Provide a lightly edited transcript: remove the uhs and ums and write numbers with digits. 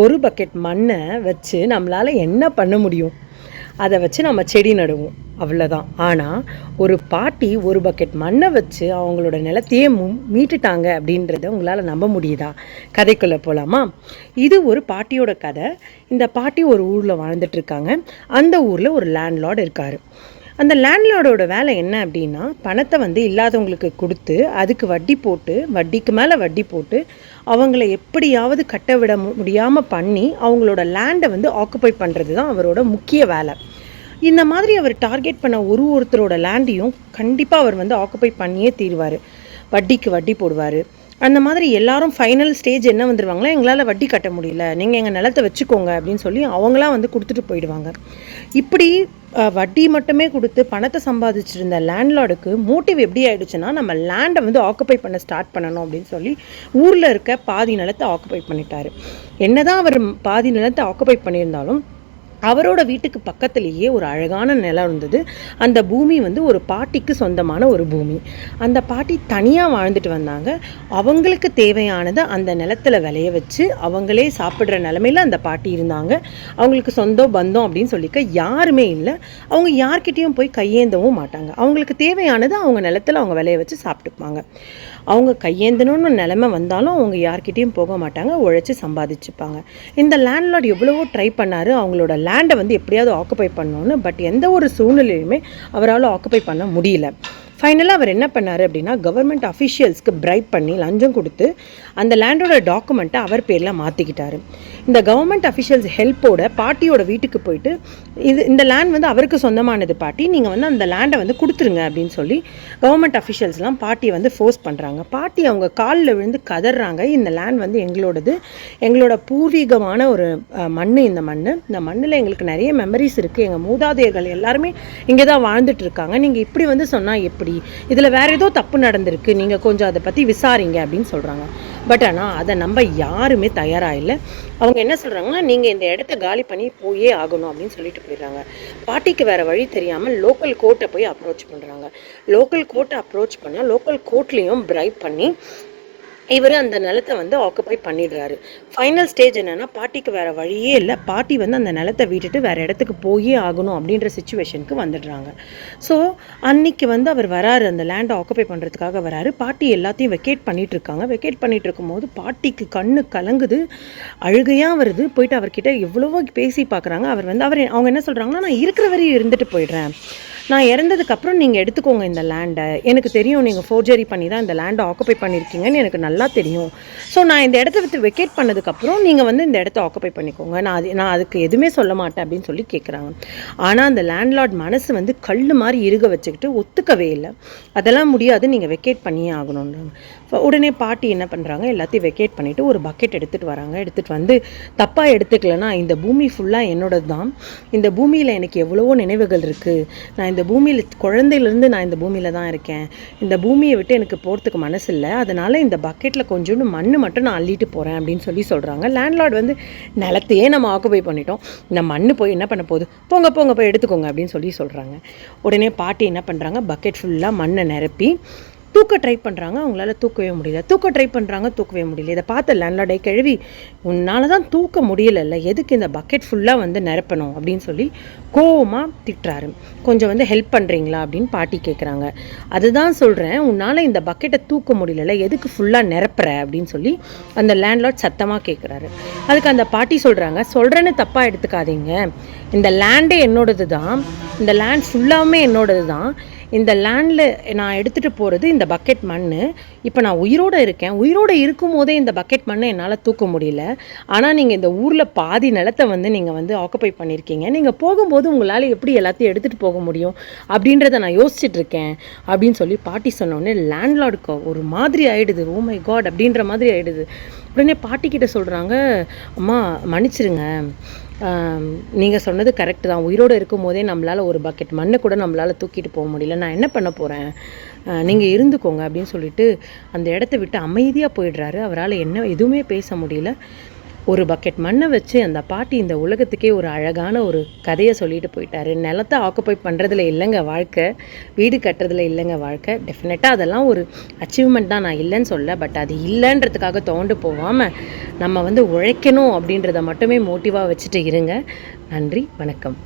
ஒரு பக்கெட் மண்ணை வச்சு நம்மளால் என்ன பண்ண முடியும்? அதை வச்சு நம்ம செடி நடுவோம், அவ்வளோதான். ஆனால் ஒரு பாட்டி ஒரு பக்கெட் மண்ணை வச்சு அவங்களோட நிலத்தையே மீட்டுட்டாங்க அப்படின்றத உங்களால் நம்ப முடியுதா? கதைக்குள்ளே போகலாமா? இது ஒரு பாட்டியோட கதை. இந்த பாட்டி ஒரு ஊரில் வாழ்ந்துட்டுருக்காங்க. அந்த ஊரில் ஒரு லேண்ட்லார்டு இருக்கார். அந்த லேண்ட்லார்டோட வேலை என்ன அப்படின்னா, பணத்தை இல்லாதவங்களுக்கு கொடுத்து அதுக்கு வட்டி போட்டு, வட்டிக்கு மேலே வட்டி போட்டு அவங்கள எப்படியாவது கட்ட விட முடியாமல் பண்ணி அவங்களோட லேண்டை ஆக்குப்பை பண்ணுறது தான் அவரோட முக்கிய வேலை. இந்த மாதிரி அவர் டார்கெட் பண்ண ஒருத்தரோட லேண்டையும் கண்டிப்பாக அவர் ஆக்குப்பை பண்ணியே தீருவார். வட்டிக்கு வட்டி போடுவார். அந்த மாதிரி எல்லாரும் ஃபைனல் ஸ்டேஜ் என்ன வந்துடுவாங்களா, எங்களால் வட்டி கட்ட முடியல, நீங்கள் எங்கள் நிலத்தை வச்சுக்கோங்க அப்படின்னு சொல்லி அவங்களாம் கொடுத்துட்டு போயிடுவாங்க. இப்படி வட்டி மட்டுமே கொடுத்து பணத்தை சம்பாதிச்சிருந்த லேண்ட்லார்டுக்கு மோட்டிவ் எப்படி ஆகிடுச்சுன்னா, நம்ம லேண்டை ஆக்குப்பை பண்ண ஸ்டார்ட் பண்ணணும் அப்படின்னு சொல்லி ஊரில் இருக்க பாதி நிலத்தை ஆக்குப்பை பண்ணிட்டாரு. என்னதான் அவர் பாதி நிலத்தை ஆக்குப்பை பண்ணியிருந்தாலும் அவரோட வீட்டுக்கு பக்கத்துலேயே ஒரு அழகான நிலம் இருந்தது. அந்த பூமி ஒரு பாட்டிக்கு சொந்தமான ஒரு பூமி. அந்த பாட்டி தனியாக வாழ்ந்துட்டு வந்தாங்க. அவங்களுக்கு தேவையானதை அந்த நிலத்தில் விளைய வச்சு அவங்களே சாப்பிட்ற நிலமையில் அந்த பாட்டி இருந்தாங்க. அவங்களுக்கு சொந்தம் பந்தம் அப்படின்னு சொல்லிக்க யாருமே இல்லை. அவங்க யார்கிட்டையும் போய் கையேந்தவும் மாட்டாங்க. அவங்களுக்கு தேவையானதை அவங்க நிலத்தில் அவங்க விளைய வச்சு சாப்பிட்டுப்பாங்க. அவங்க கையேந்தணும்னு நிலைமை வந்தாலும் அவங்க யார்கிட்டையும் போக மாட்டாங்க, உழைச்சி சம்பாதிச்சுப்பாங்க. இந்த லேண்ட்லார்ட் எவ்வளவோ ட்ரை பண்ணார் அவங்களோட லேண்டை எப்படியாவது ஆக்குப்பை பண்ணணும்னு. பட் எந்த ஒரு சூழ்நிலையுமே அவரால் ஆக்குப்பை பண்ண முடியல. ஃபைனலாக அவர் என்ன பண்ணார் அப்படின்னா, கவர்மெண்ட் அஃபிஷியல்ஸ்க்கு பிரைப் பண்ணி லஞ்சம் கொடுத்து அந்த லேண்டோட டாக்குமெண்ட்டை அவர் பேரில் மாற்றிக்கிட்டார். இந்த கவர்மெண்ட் அஃபிஷியல்ஸ் ஹெல்ப்போட பாட்டியோட வீட்டுக்கு போயிட்டு, இந்த லேண்ட் அவருக்கு சொந்தமானது பாட்டி, நீங்கள் அந்த லேண்டை கொடுத்துருங்க அப்படின்னு சொல்லி கவர்மெண்ட் அஃபிஷியல்ஸ்லாம் பாட்டியை ஃபோர்ஸ் பண்ணுறாங்க. பாட்டி அவங்க காலில் விழுந்து கதறாங்க, இந்த லேண்ட் எங்களோடது, எங்களோட பூர்வீகமான ஒரு மண். இந்த மண்ணில் எங்களுக்கு நிறைய மெமரிஸ் இருக்குது, எங்கள் மூதாதையர்கள் எல்லாருமே இங்கே தான் வாழ்ந்துட்டு இருக்காங்க, நீங்கள் இப்படி சொன்னால் எப்படி? இதில் வேற ஏதோ தப்பு நடந்திருக்கு, நீங்கள் கொஞ்சம் அதை பற்றி விசாரிங்க அப்படின்னு சொல்கிறாங்க. பட் ஆனால் அதை நம்ப யாருமே தயாராக இல்லை. அவங்க என்ன சொல்கிறாங்கன்னா, நீங்கள் இந்த இடத்த காலி பண்ணி போயே ஆகணும் அப்படின்னு சொல்லிட்டு போயிடுறாங்க. பாட்டிக்கு வேறு வழி தெரியாமல் லோக்கல் கோர்ட்டை போய் அப்ரோச் பண்ணுறாங்க. லோக்கல் கோர்ட்டை அப்ரோச் பண்ணால் லோக்கல் கோர்ட்லேயும் பிரைப் பண்ணி இவர் அந்த நிலத்தை ஆக்குப்பை பண்ணிடுறாரு. ஃபைனல் ஸ்டேஜ் என்னென்னா, பாட்டிக்கு வேறு வழியே இல்லை. பாட்டி அந்த நிலத்தை விட்டுட்டு வேறு இடத்துக்கு போயே ஆகணும் அப்படின்ற சுச்சுவேஷனுக்கு வந்துடுறாங்க. ஸோ அன்னைக்கு அவர் வராரு, அந்த லேண்டை ஆக்குப்பை பண்ணுறதுக்காக வராரு. பாட்டி எல்லாத்தையும் வெக்கேட் பண்ணிகிட்ருக்காங்க. வெக்கேட் பண்ணிகிட்டு இருக்கும்போது பாட்டிக்கு கண்ணு கலங்குது, அழுகையாக வருது. போயிட்டு அவர்கிட்ட எவ்வளவோ பேசி பார்க்குறாங்க. அவங்க என்ன சொல்கிறாங்கன்னா, நான் இருக்கிற வரையும் இருந்துட்டு போயிடுறேன், நான் இறந்ததுக்கப்புறம் நீங்கள் எடுத்துக்கோங்க இந்த லேண்டை, எனக்கு தெரியும் நீங்கள் ஃபோர்ஜரி பண்ணி தான் இந்த லேண்டை ஆக்குப்பை பண்ணியிருக்கீங்கன்னு எனக்கு நல்லா தெரியும். ஸோ நான் இந்த இடத்த வெக்கேட் பண்ணதுக்கப்புறம் நீங்கள் இந்த இடத்த ஆக்குப்பை பண்ணிக்கோங்க, நான் அதுக்கு எதுவுமே சொல்ல மாட்டேன் அப்படின்னு சொல்லி கேட்குறாங்க. ஆனால் அந்த லேண்ட்லார்ட் மனசு கல் மாதிரி இறுக வச்சுக்கிட்டு ஒத்துக்கவே இல்லை. அதெல்லாம் முடியாது, நீங்கள் வெக்கேட் பண்ணியே ஆகணுன்றாங்க. உடனே பாட்டி என்ன பண்ணுறாங்க, எல்லாத்தையும் வெக்கேட் பண்ணிவிட்டு ஒரு பக்கெட் எடுத்துகிட்டு வராங்க. எடுத்துகிட்டு தப்பாக எடுத்துக்கலன்னா, இந்த பூமி ஃபுல்லாக என்னோடது தான், இந்த பூமியில் எனக்கு எவ்வளவோ நினைவுகள் இருக்குது, நான் இந்த பூமியில் குழந்தையிலேருந்து நான் இந்த பூமியில் தான் இருக்கேன், இந்த பூமியை விட்டு எனக்கு போகிறதுக்கு மனசு இல்லை, அதனால் இந்த பக்கெட்டில் கொஞ்சோண்டு மண் மட்டும் நான் அள்ளிட்டு போகிறேன் அப்படின்னு சொல்கிறாங்க. லேண்ட்லார்டு நிலத்தையே நம்ம ஆக்குப்பை பண்ணிட்டோம், இந்த மண் போய் என்ன பண்ண போகுது, போங்க போய் எடுத்துக்கோங்க அப்படின்னு சொல்கிறாங்க. உடனே பாட்டி என்ன பண்ணுறாங்க, பக்கெட் ஃபுல்லாக மண்ணை நிரப்பி தூக்க ட்ரை பண்ணுறாங்க. அவங்களால தூக்கவே முடியல. தூக்கவே முடியல. இதை பார்த்த லேண்ட்லார்டை, கிழவி உன்னால தான் தூக்க முடியல, எதுக்கு இந்த பக்கெட் ஃபுல்லாக நிரப்பணும் அப்படின்னு சொல்லி கோவமாக திட்டுறாரு. கொஞ்சம் ஹெல்ப் பண்ணுறீங்களா அப்படின்னு பாட்டி கேட்குறாங்க. அதுதான் சொல்கிறேன், உன்னால் இந்த பக்கெட்டை தூக்க முடியல, எதுக்கு ஃபுல்லாக நிரப்புற அப்படின்னு சொல்லி அந்த லேண்ட்லார்ட் சத்தமாக கேட்குறாரு. அதுக்கு அந்த பாட்டி சொல்கிறேன்னு தப்பாக எடுத்துக்காதீங்க, இந்த லேண்டே என்னோடது தான், இந்த லேண்ட் ஃபுல்லாகவுமே என்னோடது தான், இந்த லேண்டில் நான் எடுத்துகிட்டு போகிறது இந்த பக்கெட் மண். இப்போ நான் உயிரோடு இருக்கேன், உயிரோடு இருக்கும் போதே இந்த பக்கெட் மண்ணை என்னால் தூக்க முடியல. ஆனால் நீங்கள் இந்த ஊரில் பாதி நிலத்தை நீங்கள் ஆக்குப்பை பண்ணியிருக்கீங்க, நீங்கள் போகும்போது உங்களால் எப்படி எல்லாத்தையும் எடுத்துகிட்டு போக முடியும் அப்படின்றத நான் யோசிச்சுட்டு இருக்கேன் அப்படின்னு சொல்லி பாட்டி சொன்னோடனே லேண்ட்லார்டுக்கு ஒரு மாதிரி ஆகிடுது. ஓ மை காட் அப்படின்ற மாதிரி ஆகிடுது. உடனே பாட்டிக்கிட்ட சொல்கிறாங்க, அம்மா மன்னிச்சிருங்க, நீங்கள் சொன்னது கரெக்டு தான், உயிரோடு இருக்கும் போதே நம்மளால் ஒரு பக்கெட் மண்ணை கூட நம்மளால் தூக்கிட்டு போக முடியல, நான் என்ன பண்ண போகிறேன், நீங்கள் இருந்துக்கோங்க அப்படின்னு சொல்லிட்டு அந்த இடத்த விட்டு அமைதியாக போயிடுறாரு. அவரால் எதுவுமே பேச முடியல. ஒரு பக்கெட் மண்ணை வச்சு அந்த பாட்டி இந்த உலகத்துக்கே ஒரு அழகான ஒரு கதையை சொல்லிட்டு போயிட்டாரு. நிலத்தை ஆக்குப்பை பண்ணுறதுல இல்லைங்க வாழ்க்கை, வீடு கட்டுறதுல இல்லைங்க வாழ்க்கை. டெஃபினட்டாக அதெல்லாம் ஒரு அச்சீவ்மெண்ட் தான், நான் இல்லைன்னு சொல்ல. பட் அது இல்லைன்றதுக்காக தோண்டு போகாமல் நம்ம உழைக்கணும் அப்படின்றத மட்டுமே மோட்டிவாக வச்சுட்டு இருங்க. நன்றி, வணக்கம்.